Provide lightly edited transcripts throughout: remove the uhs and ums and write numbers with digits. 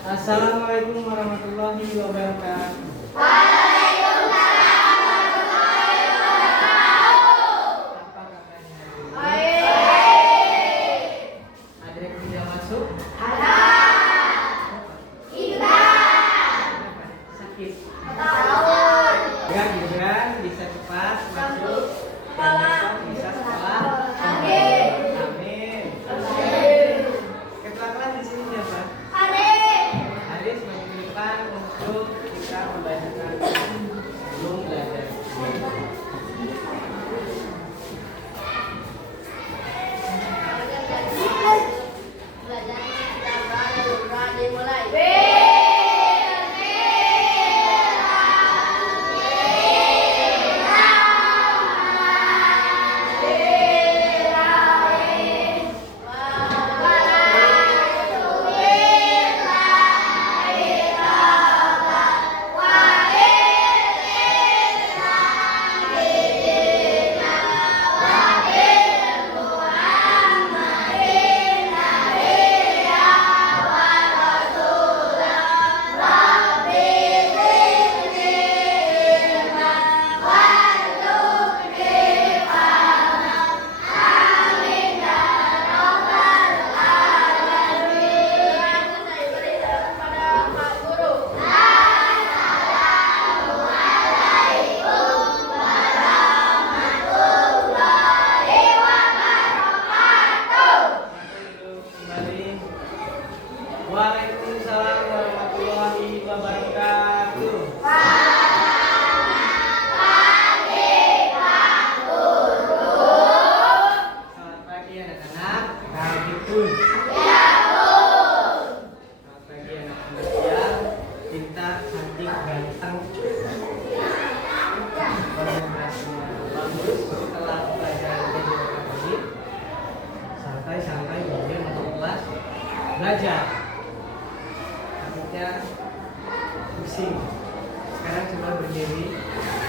Assalamualaikum warahmatullahi wabarakatuh. Waalaikumsalam warahmatullahi wabarakatuh. Apa kabarnya? Baik. Ada yang tidak masuk? Ada. Kita. Sakit? Tahun. Ya, gibran bisa cepat masuk. Dan bisa sekolah. Amin. Amin. Ketua kelas di sini siapa? Haris maju ke depan untuk kita membacakan sebelum belajar. Waalaikumsalam warahmatullahi wabarakatuh. Selamat pagi anak-anak. Begitu. Selamat pagi anak-anak yang pintar, cantik, ganteng. Konsentrasinya bagus setelah pelajaran beberapa menit. Santai-santai kemudian masuk kelas belajar. Takutnya pusing. Sekarang coba berdiri,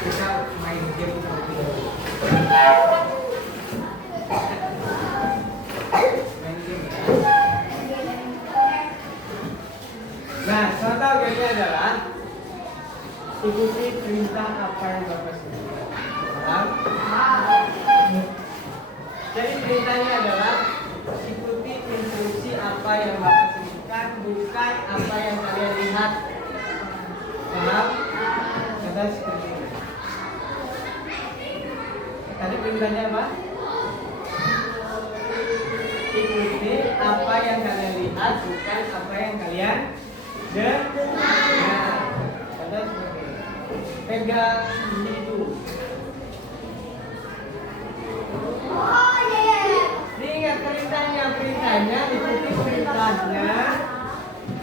kita main game seperti ini. Main game ya. Nah, contoh gamenya adalah ikuti perintah apa yang Bapak sebutkan. Paham? Jadi perintahnya adalah ikuti instruksi apa yang Bapak sebutkan, bukan apa yang kalian lihat. Paham? Contoh seperti ini. Tadi perintahnya apa? Ikuti apa yang kalian lihat, bukan apa yang kalian dengar. Contoh seperti ini. Pegang ini dulu. Ingat perintahnya ikuti perintahnya.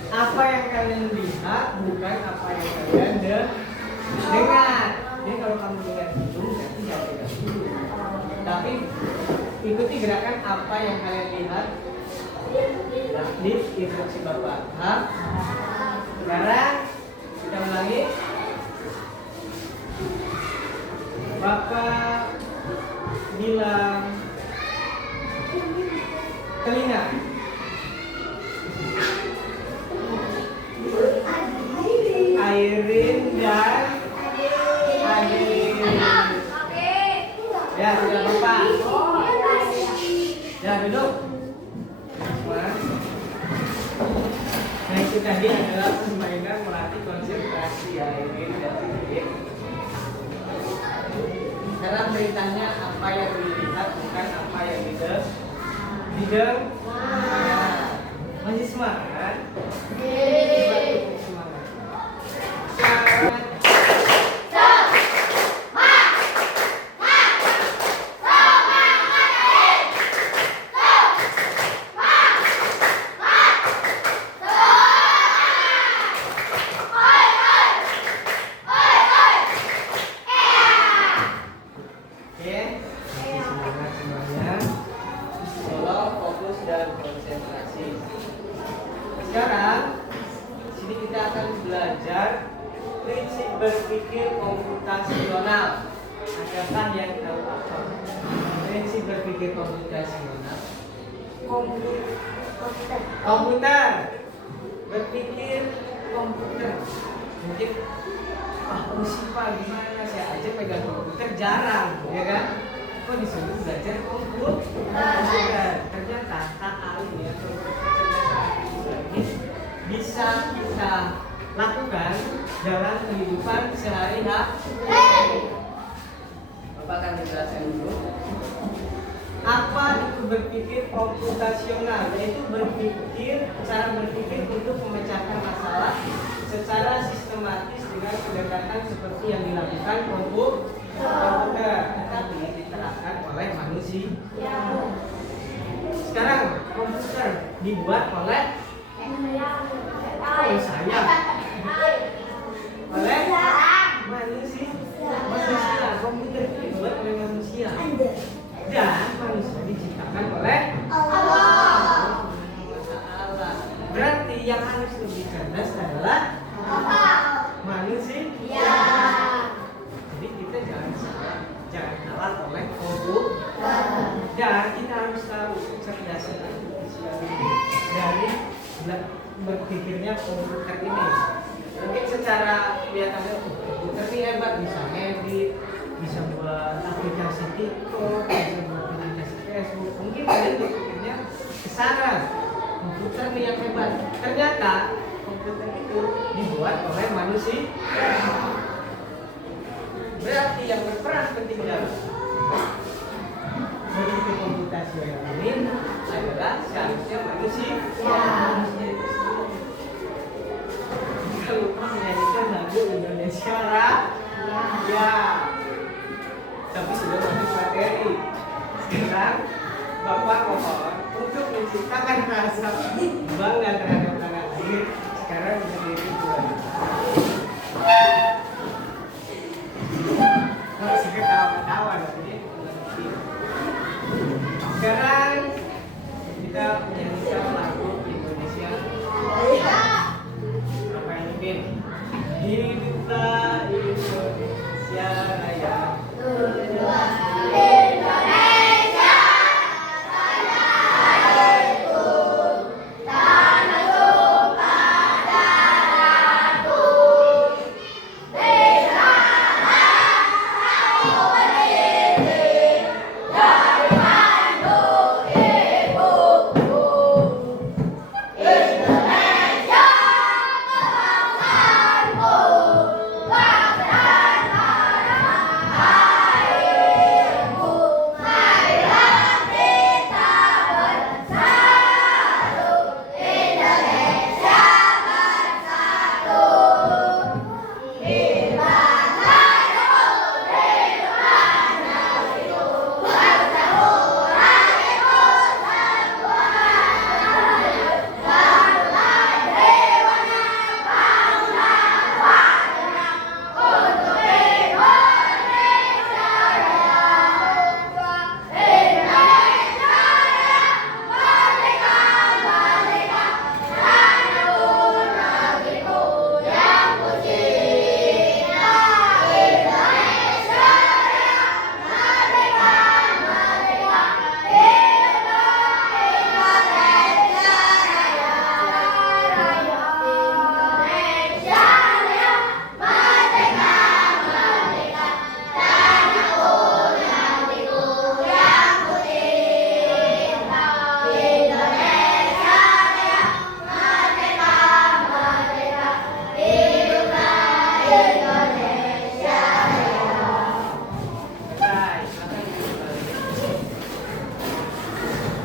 Apa yang kalian lihat bukan apa yang kalian dengar. Jadi kalau kamu dengar itu berarti jangan pegang dulu. Tapi ikuti gerakan apa yang kalian lihat. Di instruksi Bapak. Paham? Sekarang kita ulangi. Bapak bilang telinga. Airin dan Adin. Ya, sudah Bapak. Ya, duduk. Mas. Nah, itu tadi adalah permainan melatih konsentrasi Airin dan Adin. Karena perintahnya apa yang dilihat bukan apa yang didengar. Masih semangat? Semangat. Oke, semangat semuanya. Tolong fokus dan konsentrasi. Sekarang, sini kita akan belajar prinsip berpikir komputasional. Adakah yang tahu apa? Prinsip berpikir komputasional. Komputer berpikir komputer. Mungkin Pak gimana, saya aja pegang komputer jarang, ya kan? Kok disuruh belajar komputer? Ternyata KAI ya, komputer ini bisa kita lakukan dalam kehidupan sehari-hari. Bapak akan menjelaskan dulu. Apa itu berpikir komputasional? Yaitu cara berpikir untuk memecahkan masalah secara sistematis dengan pendekatan seperti yang dilakukan komputer, tetapi diterapkan oleh manusia. Sekarang komputer dibuat oleh saya, oleh manusia. Komputer dibuat oleh manusia. Dan manusia diciptakan oleh Allah. Berarti yang harus lebih cerdas adalah manusia. Jadi kita jangan kalah oleh komputer. Dan kita harus tahu kecerdasan manusia dari berpikirnya komputer ini. Mungkin secara kelihatannya komputer ini hebat, bisa edit, bisa buat aplikasi TikTok, bisa buat aplikasi Facebook. Mungkin kalian berpikirnya kesana, komputer nih yang hebat. Ternyata komputer itu dibuat oleh manusia. Berarti yang berperan penting dalam berpikir komputasional ini adalah seharusnya manusia. Kalau menyanyikan lagu Indonesia ya. Tapi sudah masuk materi. Sekarang Bapak mohon untuk menciptakan rasa bangga terhadap tanah air. Sekarang berdiri dua. Masih ketawa-ketawa tapi sekarang kita menyanyikan lagu Indonesia. Apa yang ingin? Hiduplah Indonesia Raya.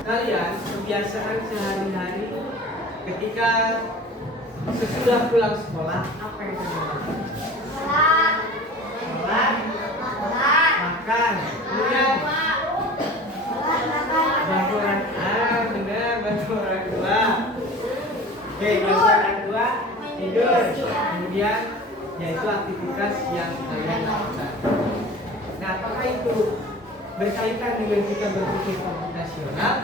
Kalian kebiasaan sehari-hari ketika sesudah pulang sekolah apa yang kalian lakukan? Sholat, makan, kemudian bantu orang benar, bantu orang tua. Oke, bantu orang tua, tidur, kemudian yaitu aktivitas yang kalian lakukan. Nah, apakah itu berkaitan dengan kita berpikir komputasional?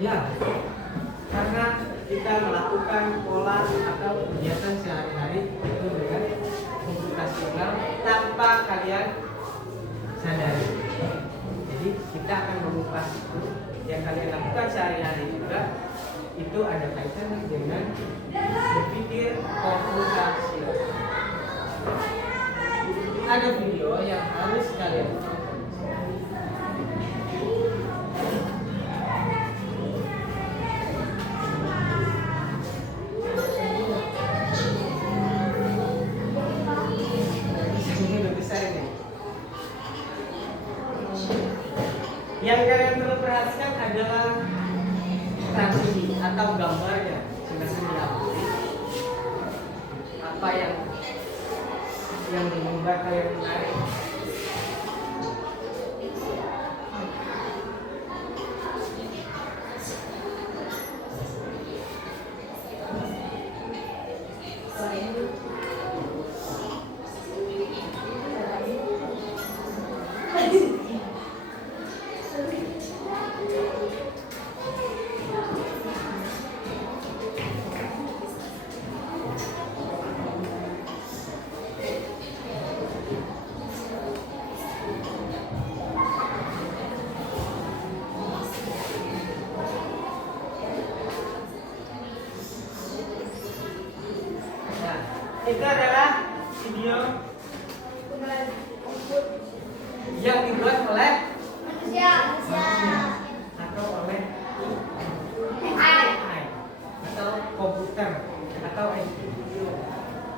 Ya, karena kita melakukan pola atau kegiatan sehari-hari itu dengan komputasional tanpa kalian sadari. Jadi kita akan mengupas itu yang kalian lakukan sehari-hari juga itu ada kaitannya dengan berpikir ada video yang harus kalian tonton. Ini udah besar ini. Yang kalian perlu perhatikan adalah transisi atau gambarnya. Silahkan diambil. Apa yang membuat kalian menarik? Itu adalah video yang dibuat oleh Manusia. atau oleh AI. atau komputer atau video.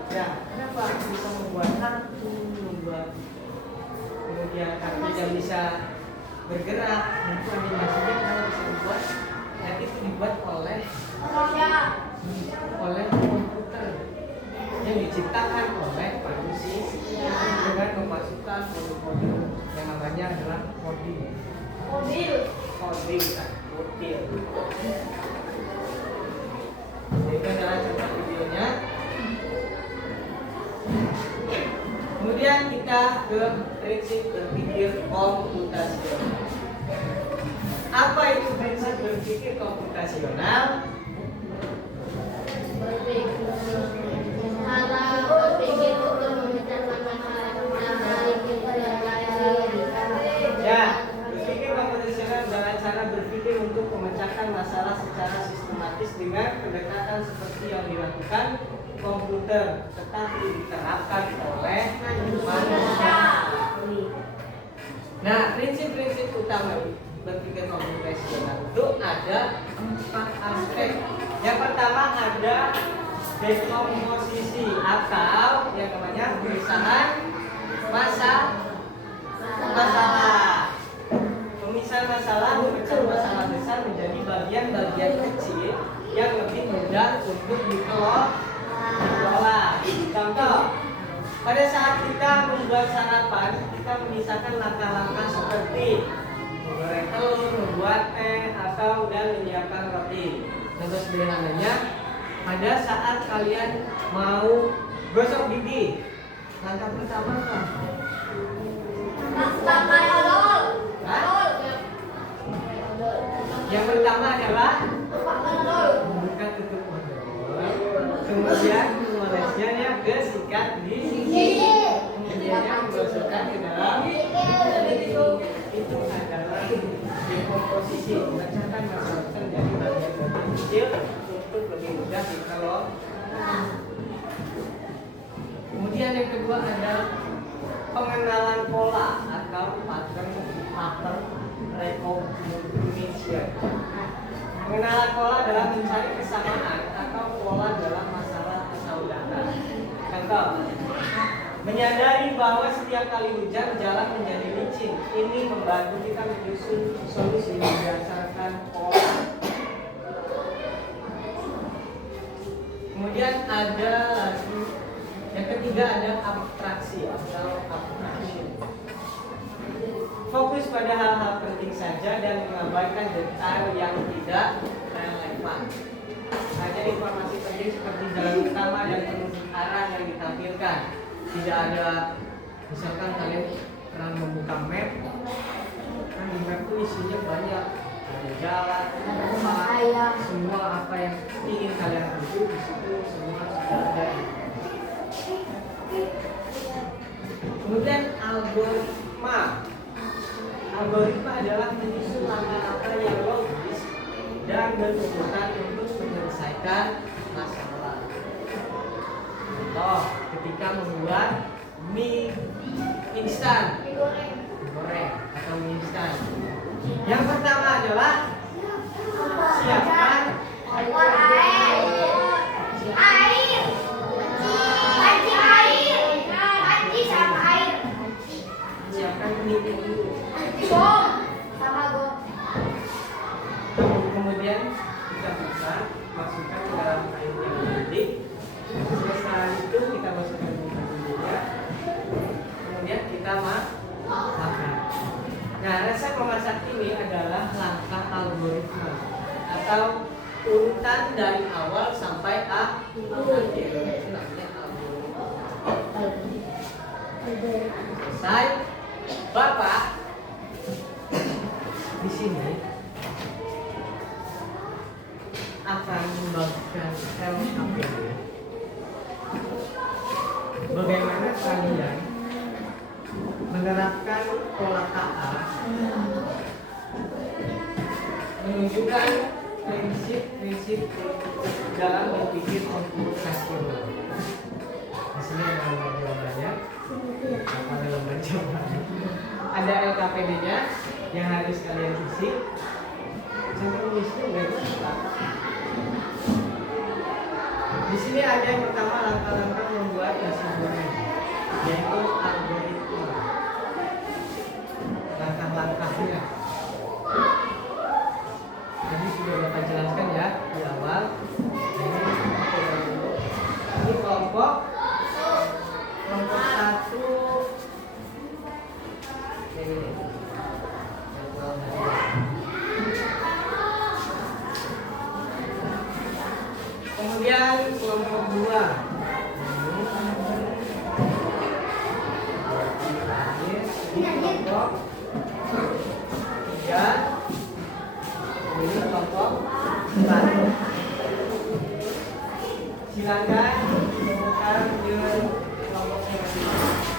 Ya, kenapa bisa membuat kartu, kemudian kartu yang bisa bergerak, itu animasinya kalau bisa dibuat, nanti itu dibuat oleh Manusia. komputer yang diciptakan oleh manusia dengan memasukkan kode-kode yang namanya adalah coding. Coding kan, coding. Itu adalah contoh videonya. Kemudian kita ke prinsip berpikir komputasional. Apa itu prinsip berpikir komputasional? Cara berpikir untuk memecahkan masalah dari Ya, berpikir komputasional adalah cara berpikir untuk memecahkan masalah secara sistematis dengan pendekatan seperti yang dilakukan komputer, tetapi diterapkan oleh manusia. Nah, prinsip-prinsip utama berpikir komputasional itu ada 4 aspek. Yang pertama ada dekomposisi atau yang namanya pemisahan masalah. Pemisahan masalah memecah masalah besar menjadi bagian-bagian kecil yang lebih mudah untuk dikelola. Contoh, pada saat kita membuat sarapan, kita memisahkan langkah-langkah seperti menggoreng telur, membuat teh, atau dan menyiapkan roti. Contoh sederhananya, pada saat kalian mau gosok gigi, langkah pertama apa? Yang pertama adalah membuka tutup odol, kemudian mengolesnya ke sikat gigi, kemudian menggosokkan ke dalam gigi. Itu adalah dekomposisi, memecahkan masalah menjadi bagian-bagian kecil untuk lebih mudah dikelola. Kemudian yang kedua adalah pengenalan pola atau pattern recognition. Pengenalan pola adalah mencari kesamaan atau pola dalam masalah atau data. Contoh, menyadari bahwa setiap kali hujan jalan menjadi licin. Ini membantu kita menyusun solusi berdasarkan pola. Kemudian ada lagi yang ketiga ada abstraksi atau abstraction. Fokus pada hal-hal penting saja dan mengabaikan detail yang tidak relevan. Hanya informasi penting seperti jalan utama dan penunjuk arah yang ditampilkan. Tidak ada, misalkan kalian pernah membuka map, kan di map itu isinya banyak, ada jalan, rumah, semua apa yang ingin kalian tuju di situ semua sudah ada. Kemudian algoritma. Algoritma adalah menyusun langkah-langkah yang logis dan berurutan untuk menyelesaikan masalah. Contoh, ketika membuat mie instan, Digoreng. goreng atau mie instan. Yang pertama adalah siapkan Kompor air. Air. Panci air. Panci sama air. siapkan mie dulu. Bom sama gom. Kemudian kita buka, masukkan ke dalam air yang mendidih. Setelah itu kita masukkan minyak juga. Kemudian kita makan. Nah, resep memasak ini adalah langkah algoritma atau urutan dari awal sampai akhir. Itu namanya algoritma. Selesai, Bapak di sini akan membagikan LKPD. Bagaimana kalian menerapkan pola KA menunjukkan prinsip-prinsip dalam berpikir komputasional. Di sini ada lembar jawabannya. Apa lembar jawabannya? Ada LKPD-nya yang harus kalian isi. Contoh tulisnya nggak bisa. Di sini ada yang pertama langkah-langkah membuat nasi goreng, yaitu algoritma. Langkah-langkahnya. Jadi sudah Bapak jelaskan ya di awal. Ini kelompok satu. Kemudian kelompok 2. Ini kelompok 3. Ini kelompok 4. Silakan sekarang dengan kelompok selanjutnya.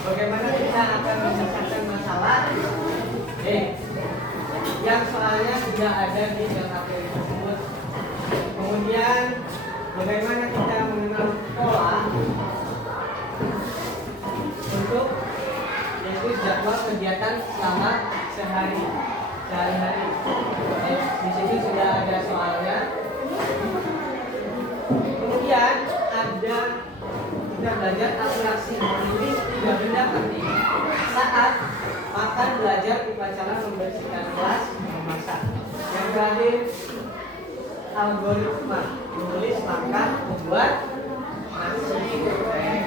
Bagaimana kita akan menyelesaikan masalah yang soalnya sudah ada di LKPD tersebut. Kemudian bagaimana kita mengenal pola untuk yaitu jadwal kegiatan selama sehari-hari. Di sini sudah ada soalnya. Kemudian ada kita belajar atraksi. Ini tidak benda penting saat makan, belajar, upacara, membersihkan kelas, memasak. Yang terakhir algoritma, menulis, makan, membuat nasi goreng.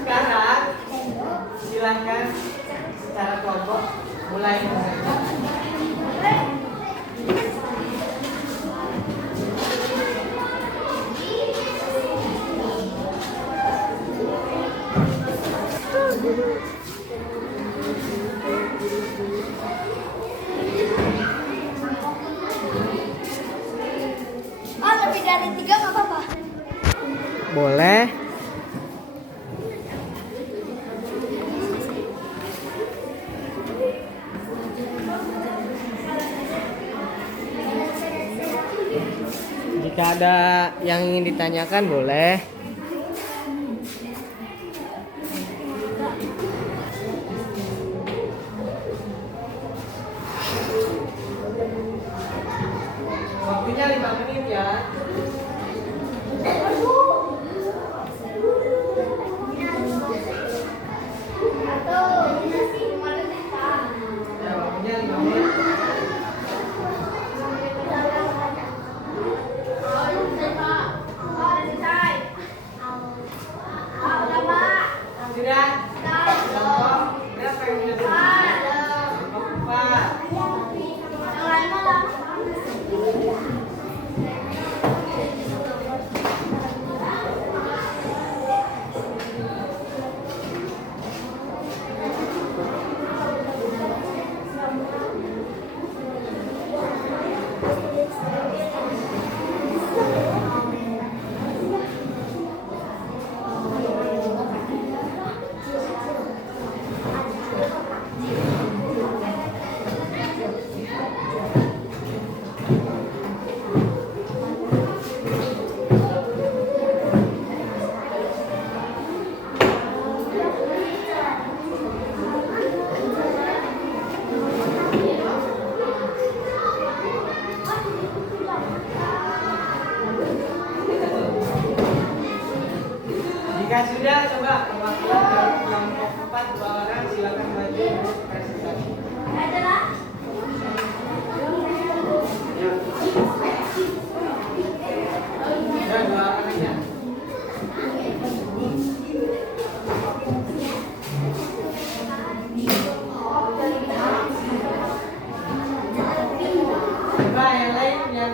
Sekarang silakan secara kelompok mulai mengerjakan. boleh. Jika ada yang ingin ditanyakan boleh. Waktunya 5 menit ya. Ya, waktunya 5 menit. Sudah? Contoh, berapa yang sudah selesai? Empat. Jika sudah, coba perwakilan kelompok 4 2 orang silakan maju presentasi. Ya, 2 orang aja. Coba yang lain yang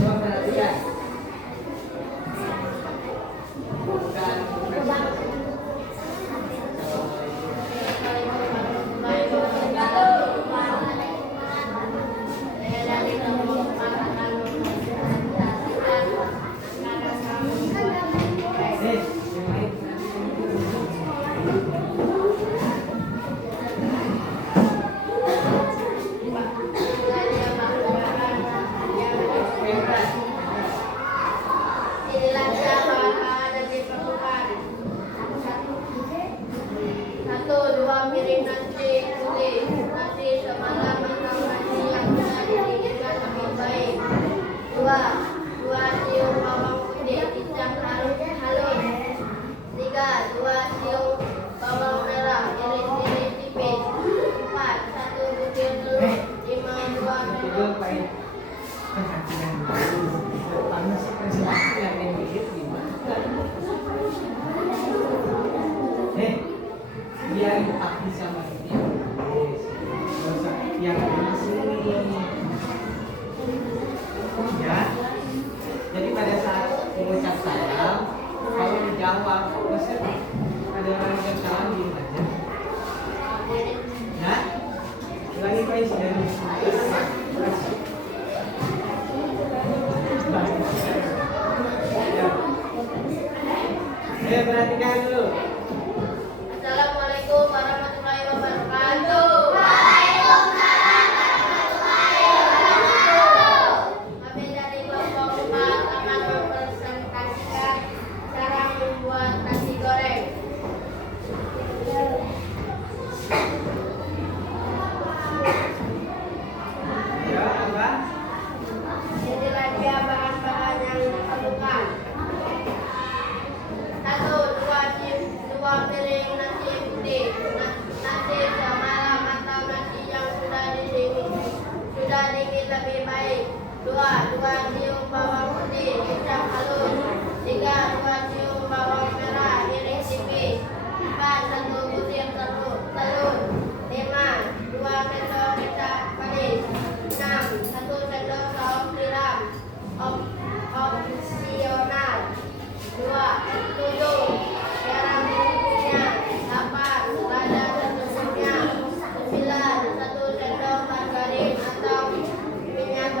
coba perhatikan. Bukan presentasi. Nih, yang lain. Inilah dia bahan yang diperlukan. 1, 2 piring nasi putih. Nasi semalam atau nasi yang sudah didinginkan lebih baik. 2 siung bawang putih dicap halus. 3, 2 siung bawang merah iris-iris tipis. 4, 1 butir telur. 5, 2 sendok. Perhatian dulu. Depannya sih presentasi yang mirip gimana? Biarin Abi sama ini. Gak usah yang di sini. Ya. Jadi pada saat mengucap salam, kalau dijawab, maksudnya ada orang yang salam diem aja. Nah, ulangi Pak Is dari perhatikan dulu. Assalamualaikum warahmatullahi wabarakatuh. Kami dari kelompok 4 akan mempresentasikan cara membuat nasi goreng. Ya, apa? Inilah dia bahan-bahan yang diperlukan. 2 piring nasi putih. Nasi semalam atau nasi yang sudah dingin lebih baik. 2 siung bawang putih dicap halus. 3, 2 siung bawang merah iris tipis. 4, 1 butir telur. 5, 2 sendok kecap manis. 6, 1 sendok saus tiram opsional. 7, garam secukupnya. 8, lada secukupnya. 9, 1 sendok margarin atau minyak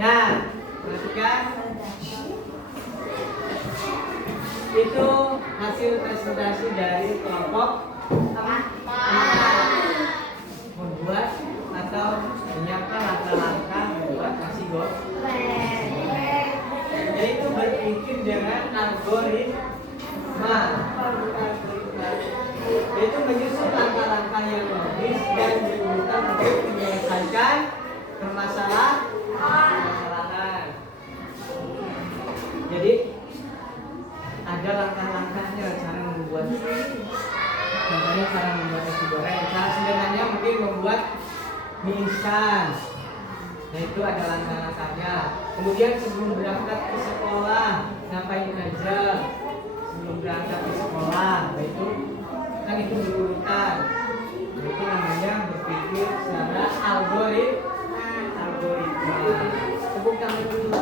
Nah, perhatikan. Itu hasil presentasi dari kelompok membuat atau menyiapkan langkah-langkah membuat nasi goreng. Yaitu berpikir dengan algoritma. Yaitu menyusun langkah-langkah yang logis dan diurutan untuk menyelesaikan permasalahan. Jadi ada langkah-langkahnya cara membuat. Contohnya cara membuat nasi goreng. Cara sederhananya mungkin membuat mie instan. Nah itu ada langkah-langkahnya. Kemudian sebelum berangkat ke sekolah ngapain aja? Sebelum berangkat ke sekolah, nah itu kan itu berurutan. Nah, itu namanya berpikir secara algoritma. Tepuk tangan dulu.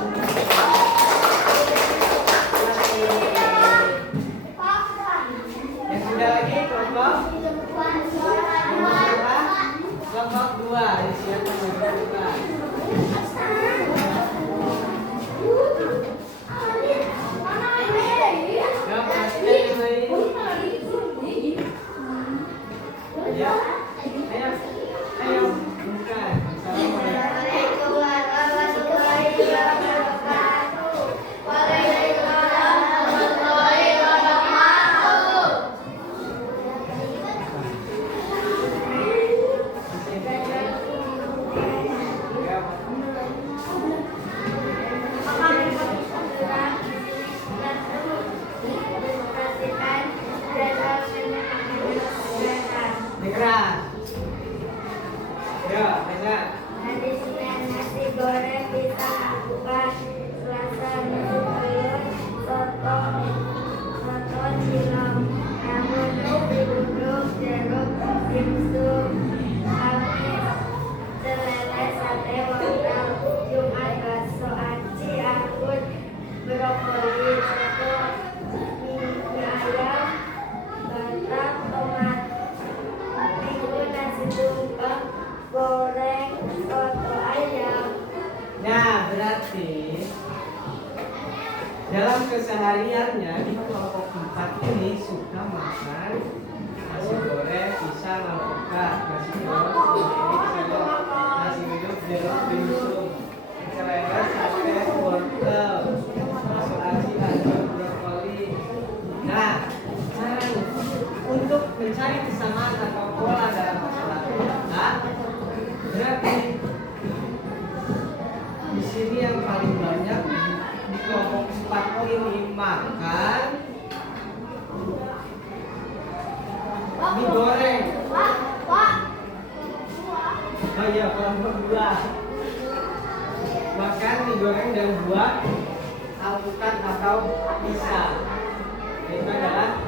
Yang sudah lagi kelompok kelompok 2 disiapkan kelompok 2. Ya, ayo, bukan. Nasi goreng bisa bukan rasa nasi telur, soto silam, namun uduk, jeruk, dimsum, amis, terleleh, sate, wortel, Jumat, bakso, aci, anggur, brokoli, soto, mie ayam, batak, tomat, minggu, nasi tumpeng, goreng, soto ayam. Nah, berarti dalam kesehariannya di kelompok 4 ini suka makan nasi goreng, pisang, alpukat, nasi goreng, nasi hidup, jeruk, dimsum, sereleh, sate, wortel, bakso aci, anggur, brokoli. Nah, untuk mencari kesamaan atau pola dalam masalah kita, berarti di sini yang paling banyak di kelompok 4 ini makan mie goreng. Oh iya, kelompok 2 makan mie goreng dan buah alpukat atau pisang. Itu adalah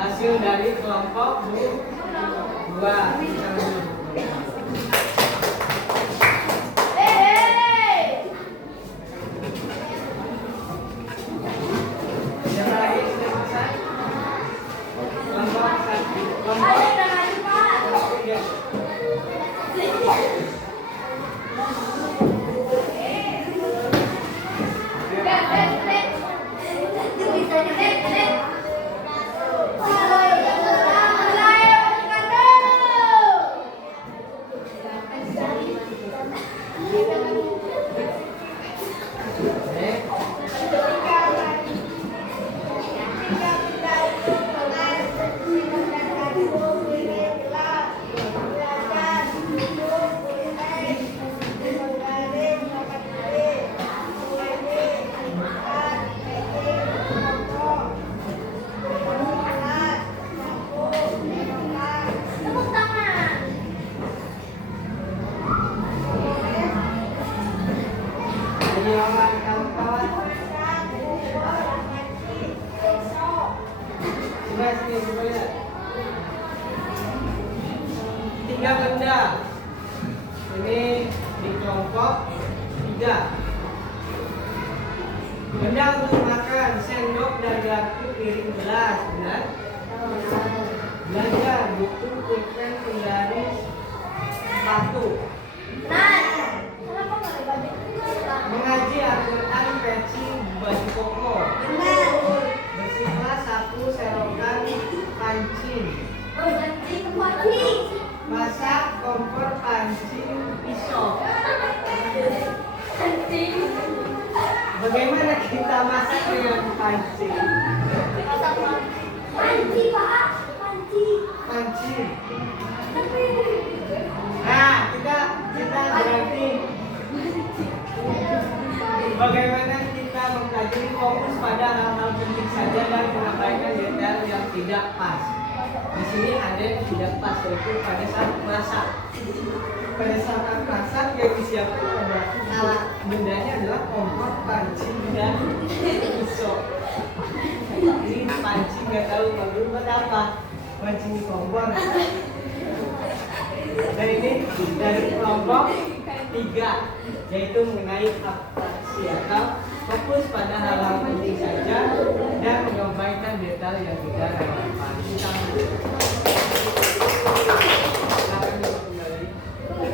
hasil dari kelompok 2. Tiga benda ini di kelompok 3. Benda untuk makan, sendok dan garpu, piring, gelas, benar? Belanja buku, pulpen, penggaris, sepatu. Bagaimana kita masak dengan pancing? Panci, Pak. Panci. Pancing. Nah, kita berarti bagaimana kita mempelajari fokus pada hal-hal penting saja dan mengabaikan detail yang tidak pas. Di sini ada yang tidak pas, yaitu pada saat masak. Pada saat masak yang disiapkan adalah alat bendanya adalah kompor, pancing, dan pisau. Ini pancing nggak tahu kalau buat apa, pancing di kompor. Dan ini dari kelompok 3, yaitu mengenai abstraksi atau fokus pada hal-hal penting saja dan mengabaikan detail yang tidak relevan.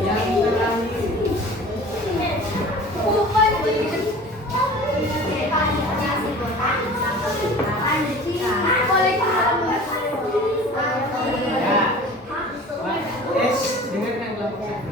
Yang terakhir, dengarkan kelompok 1.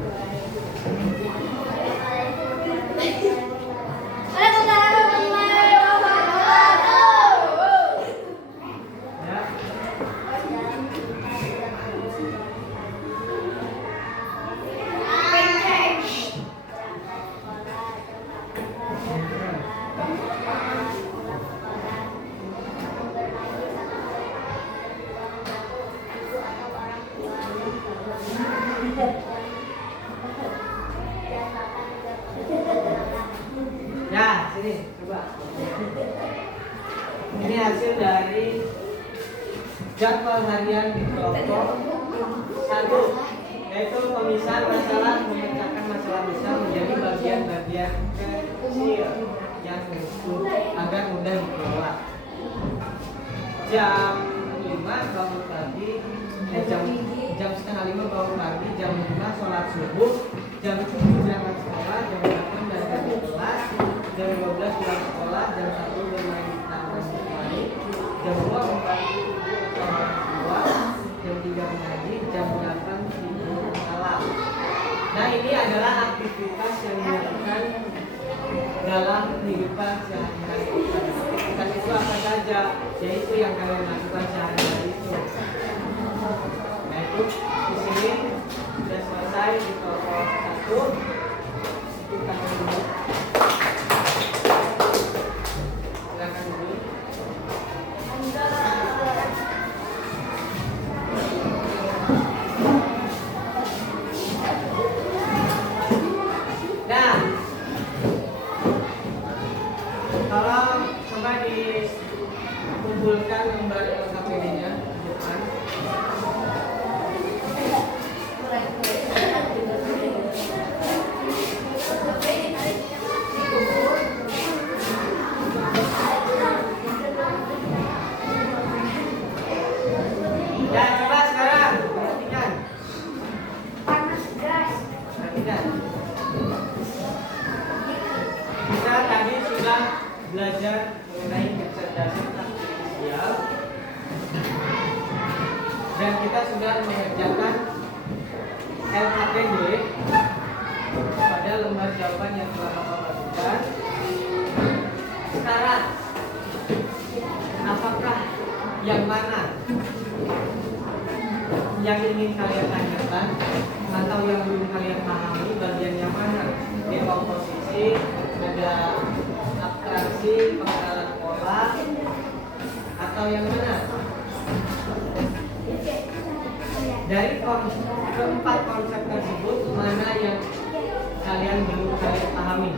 Ya, sini coba. Ini hasil dari jadwal harian di kelompok 1, yaitu pemisahan masalah, memecahkan masalah besar menjadi bagian-bagian kecil yang agar mudah dikelola. Jam 5 bangun pagi, jam setengah 5 bangun pagi, jam 5 sholat subuh, jam 7 berangkat sekolah, jam 8 berangkat kelas, jam 12 pulang sekolah, jam 1 bermain di taman main, jam 2 membantu orang tua, jam 3 mengaji, jam 8 tidur malam. Nah, ini adalah aktivitas yang dilakukan dalam kehidupan sehari-hari. Aktivitas itu apa saja? Yaitu yang kalian lakukan sehari-hari itu. Yaitu di sini sudah selesai di kelompok 1. Itu kalian dulu. Silakan dulu. Nah, tolong coba dikumpulkan lembar LKPD-nya di depan. Ya, coba sekarang perhatikan. Perhatikan. Kita tadi sudah belajar mengenai kecerdasan artifisial dan kita sudah mengerjakan LKPD pada lembar jawaban yang telah Bapak bagikan. Sekarang, apakah yang mana yang ingin kalian tanyakan atau yang belum kalian pahami? Bagian yang mana? Dekomposisi, ada abstraksi, pengenalan pola, atau yang mana? Dari keempat konsep tersebut, mana yang kalian belum kalian pahami?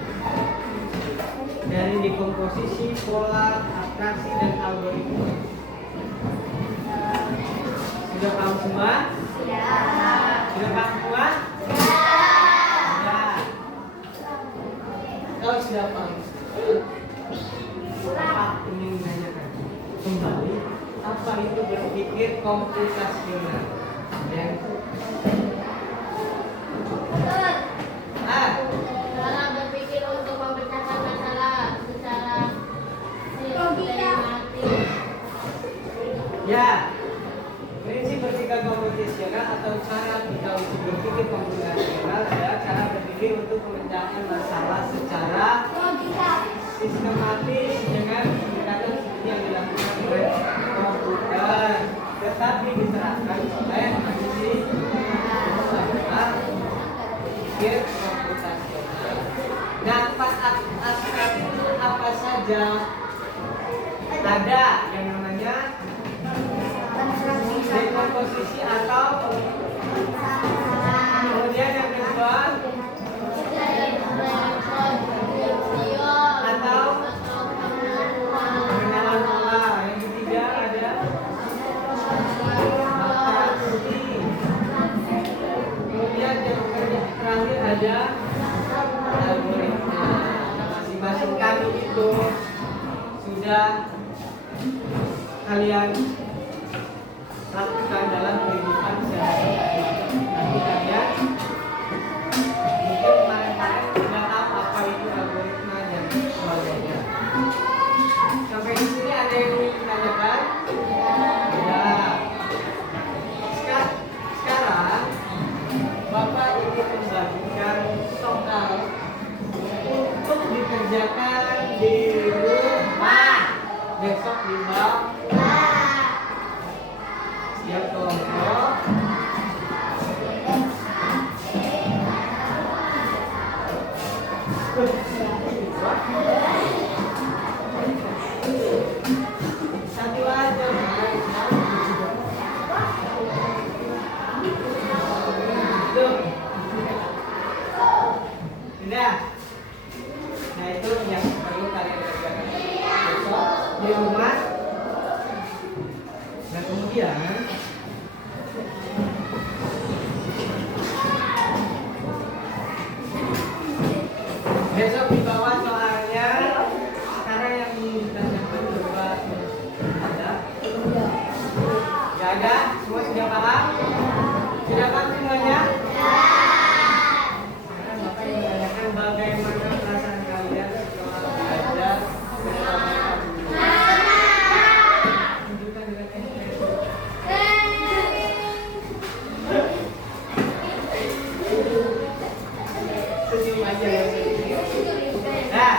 Dari dekomposisi, pola, abstraksi, dan algoritma. Sudah paham semua? Sudah paham semua? Sudah. Kalau sudah paham, Bapak ingin menanyakan kembali apa itu berpikir komputasional? Dan Cara berpikir untuk memecahkan masalah secara sistematis. ya, prinsip berpikir komputasional atau cara kita untuk berpikir komputasional adalah cara berpikir untuk memecahkan masalah secara sistematis dengan pendekatan seperti yang dilakukan oleh komputer, tetapi diterapkan oleh manusia pikir komputasional. Nah, 4 aspek itu apa saja? Ada yang namanya dekomposisi atau kemudian yang kedua atau pengenalan pola, yang ketiga ada abstraksi, kemudian yang terakhir ada algoritma. Masing-masing kali itu sudah kalian lakukan dalam kehidupan sehari-hari. Tapi kalian mungkin kemarin-kemarin tidak tahu apa itu algoritma dan sebagainya. Sampai di sini ada yang ingin ditanyakan? Ya. Sekarang Bapak ingin membagikan soal untuk dikerjakan di rumah besok di siap kelompok. Satu aja. Tuh. Sudah. Nah, itu yang perlu kalian kerjakan besok di rumah. Nah, kemudian besok dibawa soalnya. Sekarang yang ingin ditanyakan coba ada? Gak ada? Semua sudah paham? Sudah paham semuanya? Sekarang Bapak ingin menanyakan bagaimana perasaan kalian setelah belajar bersama guru. Tunjukkan dengan ekspresi. Senyum aja ya. Nah,